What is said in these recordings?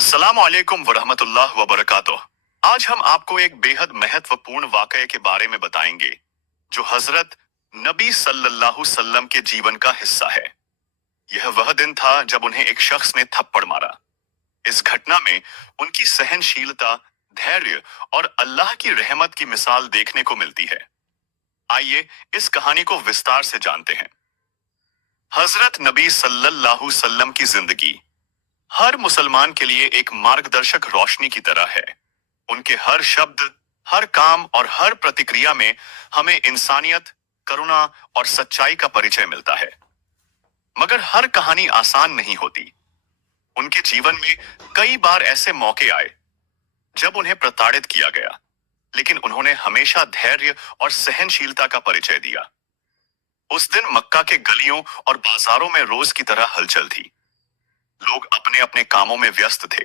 अस्सलामु अलैकुम वरहमतुल्लाह वबरकातुह। आज हम आपको एक बेहद महत्वपूर्ण वाकये के बारे में बताएंगे जो हजरत नबी सल्लल्लाहु अलैहि वसल्लम के जीवन का हिस्सा है। यह वह दिन था जब उन्हें एक शख्स ने थप्पड़ मारा। इस घटना में उनकी सहनशीलता, धैर्य और अल्लाह की रहमत की मिसाल देखने को मिलती है। आइए इस कहानी को विस्तार से जानते हैं। हजरत नबी सल्लल्लाहु अलैहि वसल्लम की जिंदगी हर मुसलमान के लिए एक मार्गदर्शक रोशनी की तरह है। उनके हर शब्द, हर काम और हर प्रतिक्रिया में हमें इंसानियत, करुणा और सच्चाई का परिचय मिलता है। मगर हर कहानी आसान नहीं होती। उनके जीवन में कई बार ऐसे मौके आए जब उन्हें प्रताड़ित किया गया, लेकिन उन्होंने हमेशा धैर्य और सहनशीलता का परिचय दिया। उस दिन मक्का के गलियों और बाजारों में रोज की तरह हलचल थी। लोग अपने अपने कामों में व्यस्त थे,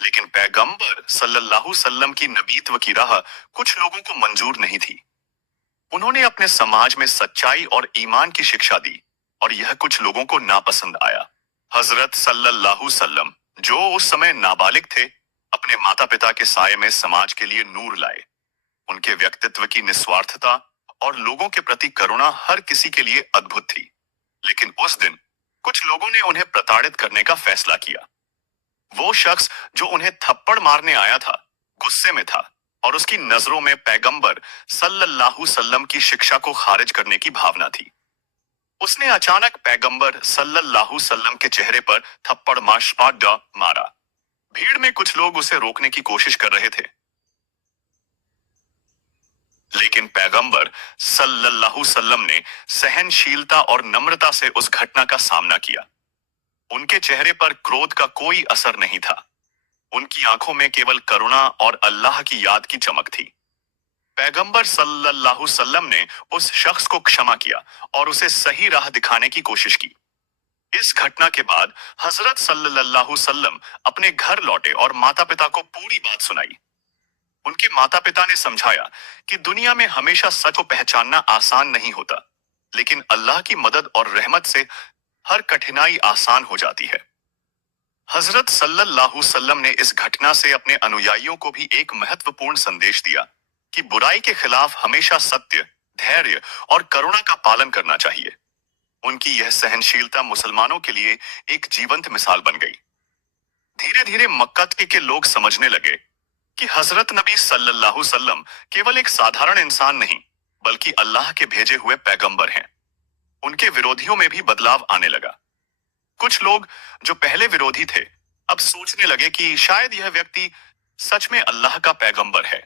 लेकिन पैगंबर सल्लल्लाहु अलैहि वसल्लम की नबीत्व की राह कुछ लोगों को मंजूर नहीं थी। उन्होंने अपने समाज में सच्चाई और ईमान की शिक्षा दी और यह कुछ लोगों को नापसंद आया। हजरत सल्लल्लाहु अलैहि वसल्लम, जो उस समय नाबालिग थे, अपने माता पिता के साये में समाज के लिए नूर लाए। उनके व्यक्तित्व की निस्वार्थता और लोगों के प्रति करुणा हर किसी के लिए अद्भुत थी। लेकिन उस दिन कुछ लोगों ने उन्हें प्रताड़ित करने का फैसला किया। वो शख्स जो उन्हें थप्पड़ मारने आया था, गुस्से में था और उसकी नजरों में पैगंबर सल्लल्लाहु अलैहि वसल्लम की शिक्षा को खारिज करने की भावना थी। उसने अचानक पैगंबर सल्लल्लाहु अलैहि वसल्लम के चेहरे पर थप्पड़ मारा। भीड़ में कुछ लोग उसे रोकने की कोशिश कर रहे थे, लेकिन पैगंबर सल्लल्लाहु अलैहि वसल्लम ने सहनशीलता और नम्रता से उस घटना का सामना किया। उनके चेहरे पर क्रोध का कोई असर नहीं था। उनकी आंखों में केवल करुणा और अल्लाह की याद की चमक थी। पैगंबर सल्लल्लाहु अलैहि वसल्लम ने उस शख्स को क्षमा किया और उसे सही राह दिखाने की कोशिश की। इस घटना के बाद हजरत सल्लल्लाहु अलैहि वसल्लम अपने घर लौटे और माता पिता को पूरी बात सुनाई। उनके माता पिता ने समझाया कि दुनिया में हमेशा सच को पहचानना आसान नहीं होता, लेकिन अल्लाह की मदद और रहमत से हर कठिनाई आसान हो जाती है। हजरत सल्लल्लाहु अलैहि वसल्लम ने इस घटना से अपने अनुयायियों को भी एक महत्वपूर्ण संदेश दिया कि बुराई के खिलाफ हमेशा सत्य, धैर्य और करुणा का पालन करना चाहिए। उनकी यह सहनशीलता मुसलमानों के लिए एक जीवंत मिसाल बन गई। धीरे धीरे मक्का के लोग समझने लगे कि हजरत नबी सल्लल्लाहु अलैहि वसल्लम केवल एक साधारण इंसान नहीं, बल्कि अल्लाह के भेजे हुए पैगंबर हैं। उनके विरोधियों में भी बदलाव आने लगा। कुछ लोग जो पहले विरोधी थे, अब सोचने लगे कि शायद यह व्यक्ति सच में अल्लाह का पैगंबर है।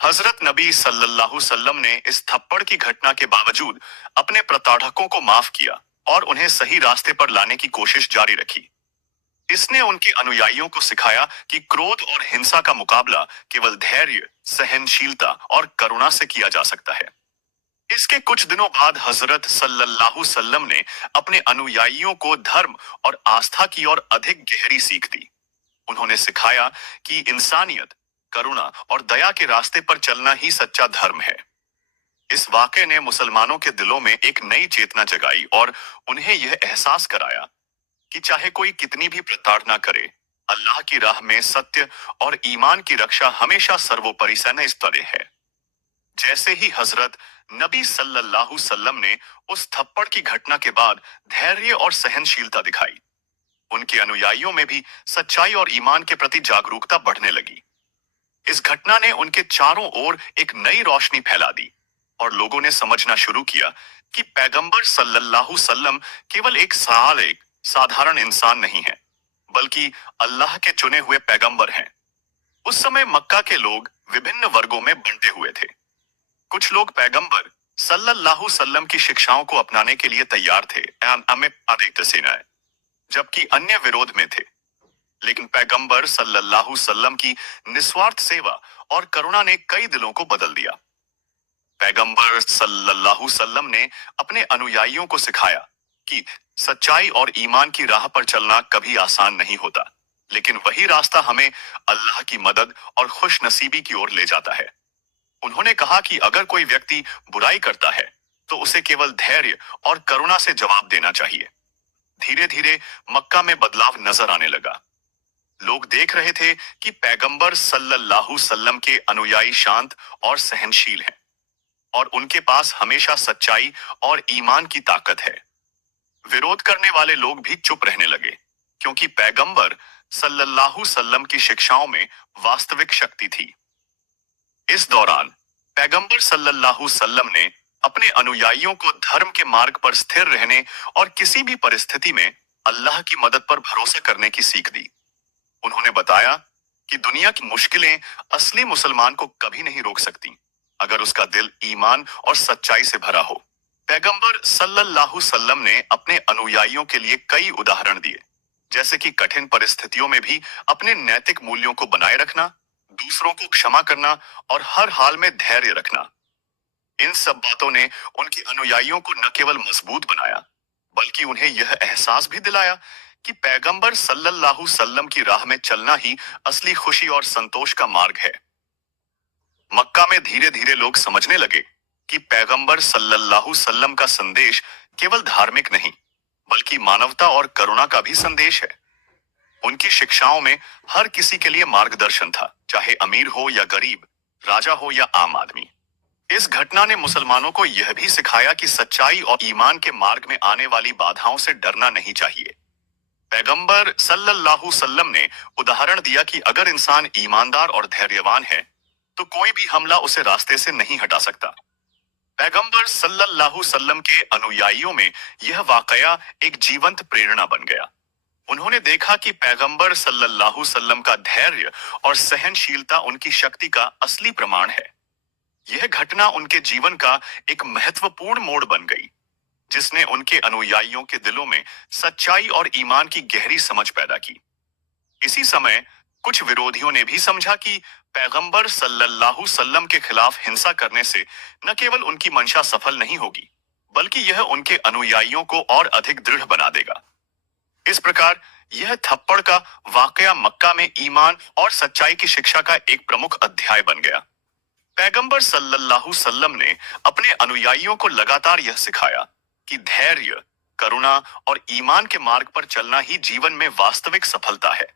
हजरत नबी सल्लल्लाहु अलैहि वसल्लम ने इस थप्पड़ की घटना के बावजूद अपने प्रताड़कों को माफ किया और उन्हें सही रास्ते पर लाने की कोशिश जारी रखी। इसने उनके अनुयायियों को सिखाया कि क्रोध और हिंसा का मुकाबला केवल धैर्य, सहनशीलता और करुणा से किया जा सकता है। इसके कुछ दिनों बाद हजरत सल्लल्लाहु अलैहि वसल्लम ने अपने अनुयायियों को धर्म और आस्था की ओर अधिक गहरी सीख दी। उन्होंने सिखाया कि इंसानियत, करुणा और दया के रास्ते पर चलना ही सच्चा धर्म है। इस वाक़े ने मुसलमानों के दिलों में एक नई चेतना जगाई और उन्हें यह एहसास कराया कि चाहे कोई कितनी भी प्रताड़ना करे, अल्लाह की राह में सत्य और ईमान की रक्षा हमेशा सर्वोपरि स्तरीय है। जैसे ही हजरत नबी सल्लल्लाहु अलैहि वसल्लम ने उस थप्पड़ की घटना के बाद धैर्य और सहनशीलता दिखाई, उनके अनुयायियों में भी सच्चाई और ईमान के प्रति जागरूकता बढ़ने लगी। इस घटना ने उनके चारों ओर एक नई रोशनी फैला दी और लोगों ने समझना शुरू किया कि पैगंबर सल्लल्लाहु अलैहि वसल्लम केवल एक साधारण इंसान नहीं है, बल्कि अल्लाह के चुने हुए पैगंबर हैं। उस समय मक्का के लोग विभिन्न वर्गों में बंटे हुए थे। कुछ लोग पैगंबर सल्लल्लाहु अलैहि वसल्लम की शिक्षाओं को अपनाने के लिए तैयार थे, जबकि अन्य विरोध में थे। लेकिन पैगंबर सल्लल्लाहु अलैहि वसल्लम की निस्वार्थ सेवा और करुणा ने कई दिलों को बदल दिया। पैगंबर सल्लल्लाहु अलैहि वसल्लम ने अपने अनुयायियों को सिखाया कि सच्चाई और ईमान की राह पर चलना कभी आसान नहीं होता, लेकिन वही रास्ता हमें अल्लाह की मदद और खुश नसीबी की ओर ले जाता है। उन्होंने कहा कि अगर कोई व्यक्ति बुराई करता है तो उसे केवल धैर्य और करुणा से जवाब देना चाहिए। धीरे धीरे मक्का में बदलाव नजर आने लगा। लोग देख रहे थे कि पैगंबर सल्लल्लाहु सल्लम के अनुयायी शांत और सहनशील हैं और उनके पास हमेशा सच्चाई और ईमान की ताकत है। विरोध करने वाले लोग भी चुप रहने लगे, क्योंकि पैगंबर सल्लल्लाहु सल्लम की शिक्षाओं में वास्तविक शक्ति थी। इस दौरान पैगंबर सल्लल्लाहु सल्लम ने अपने अनुयायियों को धर्म के मार्ग पर स्थिर रहने और किसी भी परिस्थिति में अल्लाह की मदद पर भरोसा करने की सीख दी। उन्होंने बताया कि दुनिया की मुश्किलें असली मुसलमान को कभी नहीं रोक सकती, अगर उसका दिल ईमान और सच्चाई से भरा हो। पैगंबर सल्लल्लाहु सल्लम ने अपने अनुयायियों के लिए कई उदाहरण दिए, जैसे कि कठिन परिस्थितियों में भी अपने नैतिक मूल्यों को बनाए रखना, दूसरों को क्षमा करना और हर हाल में धैर्य रखना। इन सब बातों ने उनके अनुयायियों को न केवल मजबूत बनाया, बल्कि उन्हें यह एहसास भी दिलाया कि पैगंबर सल्लल्लाहु सल्लम की राह में चलना ही असली खुशी और संतोष का मार्ग है। मक्का में धीरे धीरे लोग समझने लगे कि पैगंबर सल्लल्लाहु सल्लम का संदेश केवल धार्मिक नहीं, बल्कि मानवता और करुणा का भी संदेश है। उनकी शिक्षाओं में हर किसी के लिए मार्गदर्शन था, चाहे अमीर हो या गरीब, राजा हो या आम आदमी। इस घटना ने मुसलमानों को यह भी सिखाया कि सच्चाई और ईमान के मार्ग में आने वाली बाधाओं से डरना नहीं चाहिए। पैगंबर सल्लल्लाहु सल्लम ने उदाहरण दिया कि अगर इंसान ईमानदार और धैर्यवान है, तो कोई भी हमला उसे रास्ते से नहीं हटा सकता। पैगंबर सल्लल्लाहु सल्लम के अनुयायियों में यह वाकया एक जीवंत प्रेरणा बन गया। उन्होंने देखा कि पैगंबर सल्लल्लाहु सल्लम का धैर्य और सहनशीलता उनकी शक्ति का असली प्रमाण है। यह घटना उनके जीवन का एक महत्वपूर्ण मोड़ बन गई, जिसने उनके अनुयायियों के दिलों में सच्चाई और ईमान की गहरी समझ पैदा की। इसी समय कुछ विरोधियों ने भी समझा कि पैगंबर सल्लल्लाहु सल्लम के खिलाफ हिंसा करने से न केवल उनकी मंशा सफल नहीं होगी, बल्कि यह उनके अनुयायियों को और अधिक दृढ़ बना देगा। इस प्रकार यह थप्पड़ का वाकया मक्का में ईमान और सच्चाई की शिक्षा का एक प्रमुख अध्याय बन गया। पैगंबर सल्लल्लाहु सल्लम ने अपने अनुयायियों को लगातार यह सिखाया कि धैर्य, करुणा और ईमान के मार्ग पर चलना ही जीवन में वास्तविक सफलता है।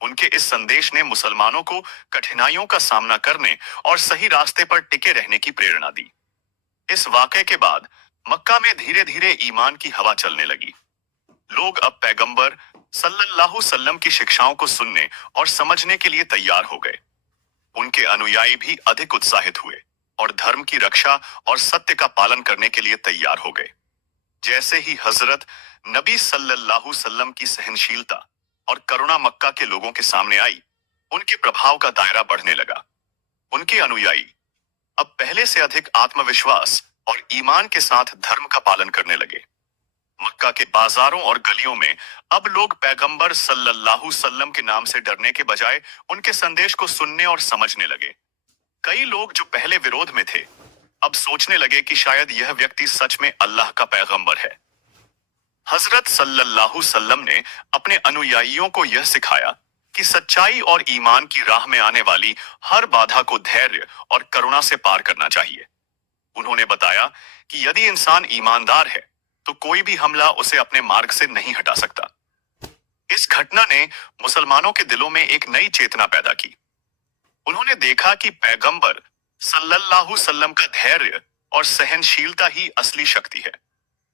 उनके इस संदेश ने मुसलमानों को कठिनाइयों का सामना करने और सही रास्ते पर टिके रहने की प्रेरणा दी। इस वाकये के बाद मक्का में धीरे धीरे ईमान की हवा चलने लगी। लोग अब पैगंबर सल्लल्लाहु सल्लम की शिक्षाओं को सुनने और समझने के लिए तैयार हो गए। उनके अनुयायी भी अधिक उत्साहित हुए और धर्म की रक्षा और सत्य का पालन करने के लिए तैयार हो गए। जैसे ही हजरत नबी सल्लल्लाहु सल्लम की सहनशीलता और करुणा मक्का के लोगों के सामने आई, उनके प्रभाव का दायरा बढ़ने लगा। उनके अनुयायी अब पहले से अधिक आत्मविश्वास और ईमान के साथ धर्म का पालन करने लगे। मक्का के बाजारों और गलियों में अब लोग पैगंबर सल्लल्लाहु सल्लम के नाम से डरने के बजाय उनके संदेश को सुनने और समझने लगे। कई लोग जो पहले विरोध में थे, अब सोचने लगे कि शायद यह व्यक्ति सच में अल्लाह का पैगंबर है। हजरत सल्लल्लाहु सल्लम ने अपने अनुयायियों को यह सिखाया कि सच्चाई और ईमान की राह में आने वाली हर बाधा को धैर्य और करुणा से पार करना चाहिए। उन्होंने बताया कि यदि इंसान ईमानदार है, तो कोई भी हमला उसे अपने मार्ग से नहीं हटा सकता। इस घटना ने मुसलमानों के दिलों में एक नई चेतना पैदा की। उन्होंने देखा कि पैगंबर सल्लल्लाहु सल्लम का धैर्य और सहनशीलता ही असली शक्ति है।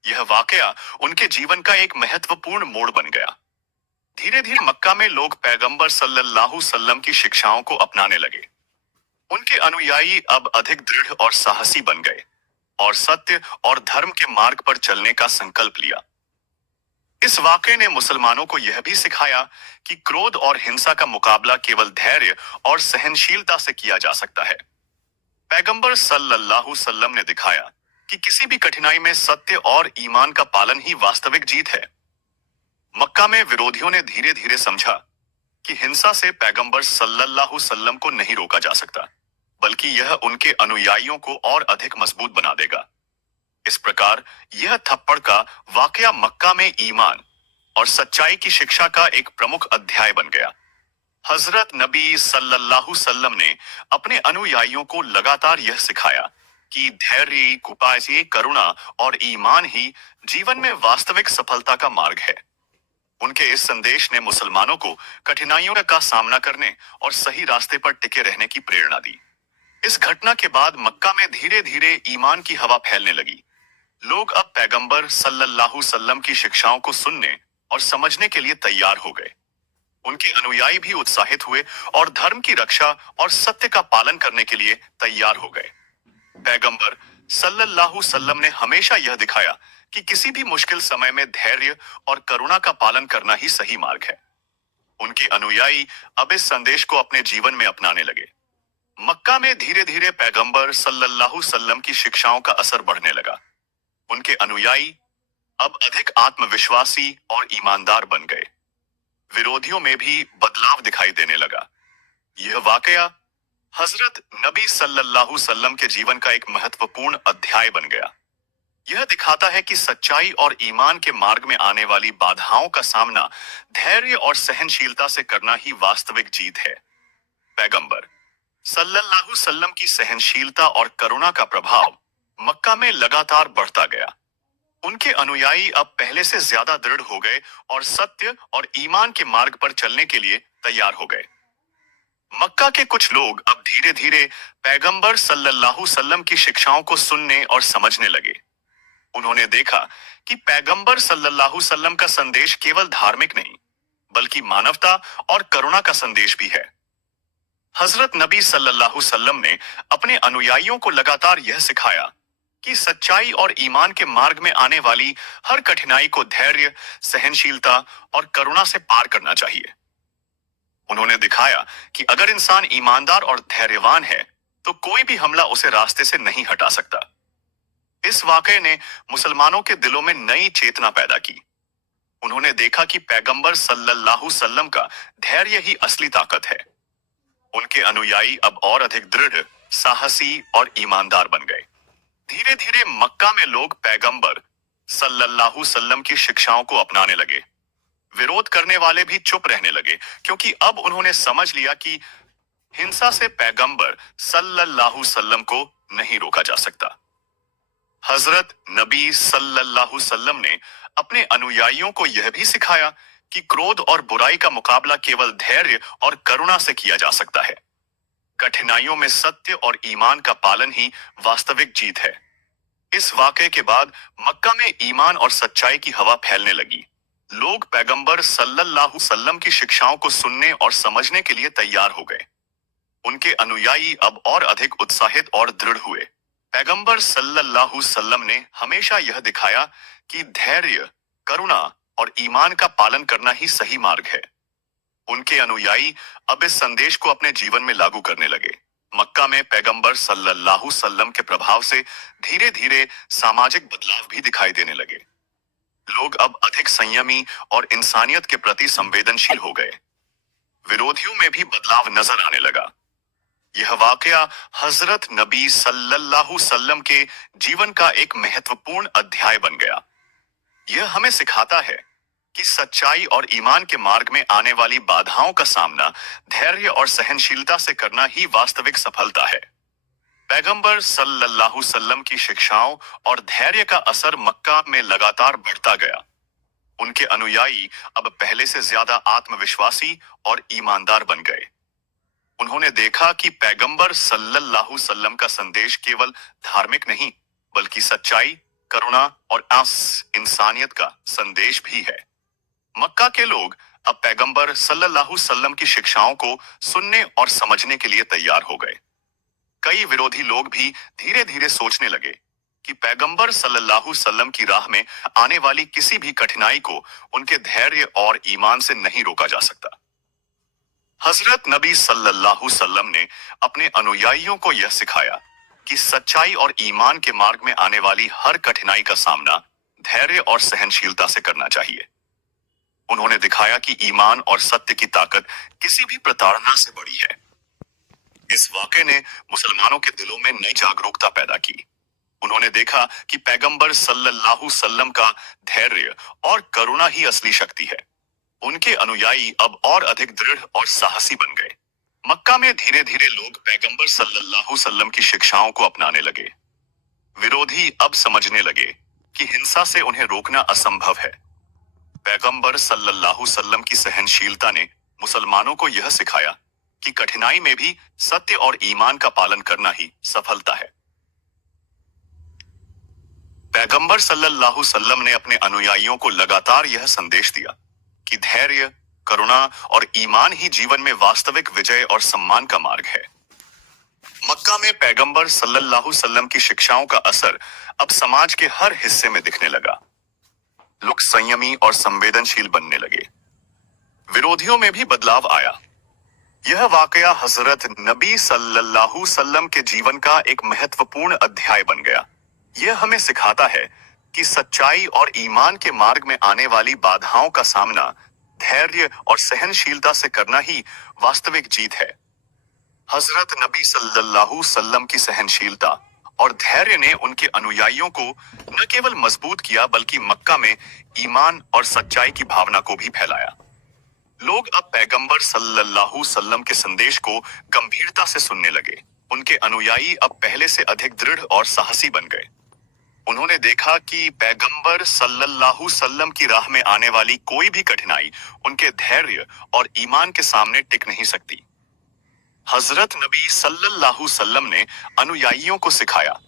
यह वाकया उनके जीवन का एक महत्वपूर्ण मोड़ बन गया। धीरे धीरे मक्का में लोग पैगंबर सल्लल्लाहु सल्लम की शिक्षाओं को अपनाने लगे। उनके अनुयायी अब अधिक दृढ़ और साहसी बन गए और सत्य और धर्म के मार्ग पर चलने का संकल्प लिया। इस वाकये ने मुसलमानों को यह भी सिखाया कि क्रोध और हिंसा का मुकाबला केवल धैर्य और सहनशीलता से किया जा सकता है। पैगंबर सल्लल्लाहु सल्लम ने दिखाया कि किसी भी कठिनाई में सत्य और ईमान का पालन ही वास्तविक जीत है। मक्का में विरोधियों ने धीरे धीरे समझा कि हिंसा से पैगंबर सल्लल्लाहु सल्लम को नहीं रोका जा सकता, बल्कि यह उनके अनुयायियों को और अधिक मजबूत बना देगा। इस प्रकार यह थप्पड़ का वाकया मक्का में ईमान और सच्चाई की शिक्षा का एक प्रमुख अध्याय बन गया। हजरत नबी सल्लल्लाहु सल्लम ने अपने अनुयायियों को लगातार यह सिखाया कि धैर्य, कुपायसी, करुणा और ईमान ही जीवन में वास्तविक सफलता का मार्ग है। उनके इस संदेश ने मुसलमानों को कठिनाइयों का सामना करने और सही रास्ते पर टिके रहने की प्रेरणा दी। इस घटना के बाद मक्का में धीरे धीरे ईमान की हवा फैलने लगी। लोग अब पैगंबर सल्लल्लाहु अलैहि वसल्लम की शिक्षाओं को सुनने और समझने के लिए तैयार हो गए। उनके अनुयायी भी उत्साहित हुए और धर्म की रक्षा और सत्य का पालन करने के लिए तैयार हो गए। पैगंबर सल्लल्लाहु अलैहि वसल्लम ने हमेशा यह दिखाया कि किसी भी मुश्किल समय में धैर्य और करुणा का पालन करना ही सही मार्ग है। उनके अनुयायी अब इस संदेश को अपने जीवन में अपनाने लगे। मक्का में धीरे धीरे पैगंबर सल्लल्लाहु अलैहि वसल्लम की शिक्षाओं का असर बढ़ने लगा। उनके अनुयायी अब अधिक आत्मविश्वासी और ईमानदार बन गए। विरोधियों में भी बदलाव दिखाई देने लगा। यह वाकया हजरत नबी सल्लल्लाहु अलैहि वसल्लम के जीवन का एक महत्वपूर्ण अध्याय बन गया। यह दिखाता है कि सच्चाई और ईमान के मार्ग में आने वाली बाधाओं का सामना धैर्य और सहनशीलता से करना ही वास्तविक जीत है। पैगंबर सल्लल्लाहु अलैहि वसल्लम की सहनशीलता और करुणा का प्रभाव मक्का में लगातार बढ़ता गया। उनके अनुयायी अब पहले से ज्यादा दृढ़ हो गए और सत्य और ईमान के मार्ग पर चलने के लिए तैयार हो गए। मक्का के कुछ लोग अब धीरे धीरे पैगंबर सल्लल्लाहु अलैहि वसल्लम की शिक्षाओं को सुनने और समझने लगे। उन्होंने देखा कि पैगंबर सल्लल्लाहु अलैहि वसल्लम का संदेश केवल धार्मिक नहीं, बल्कि मानवता और करुणा का संदेश भी है। हजरत नबी सल्लल्लाहु अलैहि वसल्लम ने अपने अनुयायियों को लगातार यह सिखाया कि सच्चाई और ईमान के मार्ग में आने वाली हर कठिनाई को धैर्य, सहनशीलता और करुणा से पार करना चाहिए। उन्होंने दिखाया कि अगर इंसान ईमानदार और धैर्यवान है, तो कोई भी हमला उसे रास्ते से नहीं हटा सकता। इस वाकये ने मुसलमानों के दिलों में नई चेतना पैदा की। उन्होंने देखा कि पैगंबर सल्लल्लाहु अलैहि वसल्लम का धैर्य ही असली ताकत है। उनके अनुयायी अब और अधिक दृढ़, साहसी और ईमानदार बन गए। धीरे धीरे मक्का में लोग पैगंबर सल्लल्लाहु अलैहि वसल्लम की शिक्षाओं को अपनाने लगे। विरोध करने वाले भी चुप रहने लगे, क्योंकि अब उन्होंने समझ लिया कि हिंसा से पैगंबर सल्लल्लाहु अलैहि वसल्लम को नहीं रोका जा सकता। हजरत नबी सल्लल्लाहु अलैहि वसल्लम ने अपने अनुयायियों को यह भी सिखाया कि क्रोध और बुराई का मुकाबला केवल धैर्य और करुणा से किया जा सकता है। कठिनाइयों में सत्य और ईमान का पालन ही वास्तविक जीत है। इस वाकये के बाद मक्का में ईमान और सच्चाई की हवा फैलने लगी। लोग पैगंबर सल्लल्लाहु अलैहि वसल्लम की शिक्षाओं को सुनने और समझने के लिए तैयार हो गए। उनके अनुयायी अब और अधिक उत्साहित और दृढ़ हुए। पैगंबर सल्लल्लाहु अलैहि वसल्लम ने हमेशा यह दिखाया कि धैर्य, करुणा और ईमान का पालन करना ही सही मार्ग है। उनके अनुयायी अब इस संदेश को अपने जीवन में लागू करने लगे। मक्का में पैगंबर सल्लल्लाहु अलैहि वसल्लम के प्रभाव से धीरे धीरे सामाजिक बदलाव भी दिखाई देने लगे। लोग अब अधिक संयमी और इंसानियत के प्रति संवेदनशील हो गए। विरोधियों में भी बदलाव नजर आने लगा। यह वाकया हजरत नबी सल्लल्लाहु अलैहि वसल्लम के जीवन का एक महत्वपूर्ण अध्याय बन गया। यह हमें सिखाता है कि सच्चाई और ईमान के मार्ग में आने वाली बाधाओं का सामना धैर्य और सहनशीलता से करना ही वास्तविक सफलता है। पैगंबर सल्लल्लाहु अलैहि वसल्लम की शिक्षाओं और धैर्य का असर मक्का में लगातार बढ़ता गया। उनके अनुयायी अब पहले से ज्यादा आत्मविश्वासी और ईमानदार बन गए। उन्होंने देखा कि पैगंबर सल्लल्लाहु अलैहि वसल्लम का संदेश केवल धार्मिक नहीं, बल्कि सच्चाई, करुणा और इंसानियत का संदेश भी है। मक्का के लोग अब पैगंबर सल्लल्लाहु अलैहि वसल्लम की शिक्षाओं को सुनने और समझने के लिए तैयार हो गए। कई विरोधी लोग भी धीरे धीरे सोचने लगे कि पैगंबर सल्लल्लाहु अलैहि वसल्लम की राह में आने वाली किसी भी कठिनाई को उनके धैर्य और ईमान से नहीं रोका जा सकता। हजरत नबी सल्लल्लाहु अलैहि वसल्लम ने अपने अनुयायियों को यह सिखाया कि सच्चाई और ईमान के मार्ग में आने वाली हर कठिनाई का सामना धैर्य और सहनशीलता से करना चाहिए। उन्होंने दिखाया कि ईमान और सत्य की ताकत किसी भी प्रताड़ना से बड़ी है। इस वाक़े ने मुसलमानों के दिलों में नई जागरूकता पैदा की। उन्होंने देखा कि पैगंबर सल्लल्लाहु अलैहि वसल्लम का धैर्य और करुणा ही असली शक्ति है। उनके अनुयायी अब और अधिक दृढ़ और साहसी बन गए। मक्का में धीरे धीरे लोग पैगंबर सल्लल्लाहु अलैहि वसल्लम की शिक्षाओं को अपनाने लगे। विरोधी अब समझने लगे कि हिंसा से उन्हें रोकना असंभव है। पैगंबर सल्लल्लाहु अलैहि वसल्लम की सहनशीलता ने मुसलमानों को यह सिखाया कि कठिनाई में भी सत्य और ईमान का पालन करना ही सफलता है। पैगंबर सल्लल्लाहु अलैहि वसल्लम ने अपने अनुयायियों को लगातार यह संदेश दिया कि धैर्य, करुणा और ईमान ही जीवन में वास्तविक विजय और सम्मान का मार्ग है। मक्का में पैगंबर सल्लल्लाहु अलैहि वसल्लम की शिक्षाओं का असर अब समाज के हर हिस्से में दिखने लगा। लोग संयमी और संवेदनशील बनने लगे। विरोधियों में भी बदलाव आया। यह वाकया हजरत नबी सल्लल्लाहु अलैहि वसल्लम के जीवन का एक महत्वपूर्ण अध्याय बन गया। यह हमें सिखाता है कि सच्चाई और ईमान के मार्ग में आने वाली बाधाओं का सामना धैर्य और सहनशीलता से करना ही वास्तविक जीत है। हजरत नबी सल्लल्लाहु अलैहि वसल्लम की सहनशीलता और धैर्य ने उनके अनुयायियों को न केवल मजबूत किया बल्कि मक्का में ईमान और सच्चाई की भावना को भी फैलाया। लोग अब पैगंबर सल्लल्लाहु अलैहि वसल्लम के संदेश को गंभीरता से सुनने लगे। उनके अनुयायी अब पहले से अधिक दृढ़ और साहसी बन गए। उन्होंने देखा कि पैगंबर सल्लल्लाहु अलैहि वसल्लम की राह में आने वाली कोई भी कठिनाई उनके धैर्य और ईमान के सामने टिक नहीं सकती। हजरत नबी सल्लल्लाहु अलैहि वसल्लम ने अनुयायियों को सिखाया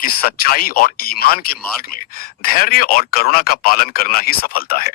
कि सच्चाई और ईमान के मार्ग में धैर्य और करुणा का पालन करना ही सफलता है।